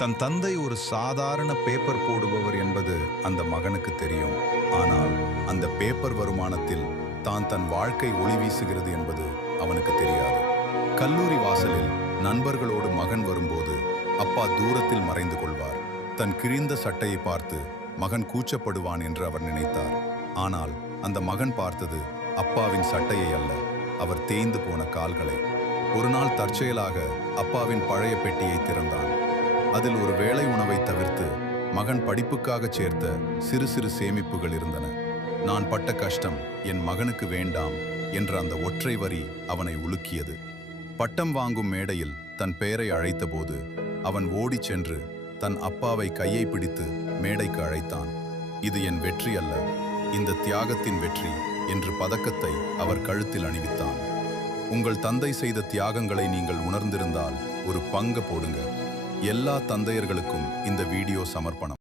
தன் தந்தை ஒரு சாதாரண பேப்பர் போடுபவர் என்பது அந்த மகனுக்கு தெரியும். ஆனால் அந்த பேப்பர் வருமானத்தில் தன் வாழ்க்கை ஒளி வீசுகிறது என்பது அவனுக்கு தெரியாது. கல்லூரி வாசலில் நண்பர்களோடு மகன் வரும்போது அப்பா தூரத்தில் மறைந்து கொள்வார். தன் கிழிந்த சட்டையை பார்த்து மகன் கூச்சப்படுவான் என்று அவர் நினைத்தார். ஆனால் அந்த மகன் பார்த்தது அப்பாவின் சட்டையை அல்ல, அவர் தேய்ந்து போன கால்களை. ஒரு நாள் தற்செயலாக அப்பாவின் பழைய பெட்டியை திறந்தான். அதில் ஒரு வேளை உணவை தவிர்த்து மகன் படிப்புக்காக சேர்த்த சிறு சிறு சேமிப்புகள் இருந்தன. நான் பட்ட கஷ்டம் என் மகனுக்கு வேண்டாம் என்ற அந்த ஒற்றை வரி அவனை உலுக்கியது. பட்டம் வாங்கும் மேடையில் தன் பெயரை அழைத்தபோது அவன் ஓடிச் சென்று தன் அப்பாவை கையை பிடித்து மேடைக்கு அழைத்தான். இது என் வெற்றி அல்ல, இந்த தியாகத்தின் வெற்றி என்று பதக்கத்தை அவர் கழுத்தில் அணிவித்தான். உங்கள் தந்தை செய்த தியாகங்களை நீங்கள் உணர்ந்திருந்தால் ஒரு பங்கு போடுங்க. எல்லா தந்தையர்களுக்கும் இந்த வீடியோ சமர்ப்பணம்.